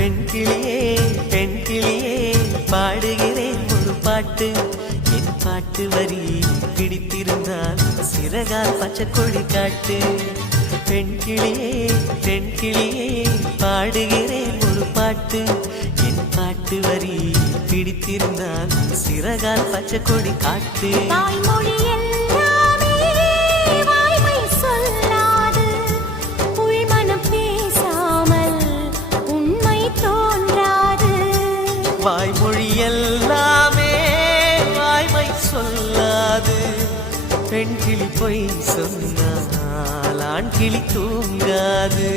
பெண் கிளியே பெண் கிளியே பாடுகிறேன் ஒரு பாட்டு என் பாட்டு வரி பிடித்திருந்தால் சிறகால் பச்சை கொடி காட்டு பெண் கிளியே பாடுகிறேன் ஒரு பாட்டு என் பாட்டு வரி பிடித்திருந்தால் சிறகால் பச்சை கொடி காட்டு வாய்மொழி எல்லாமே வாய்மை சொல்லாது பெண் கிளி பொய் சொன்னால் ஆண் கிளி தூங்காது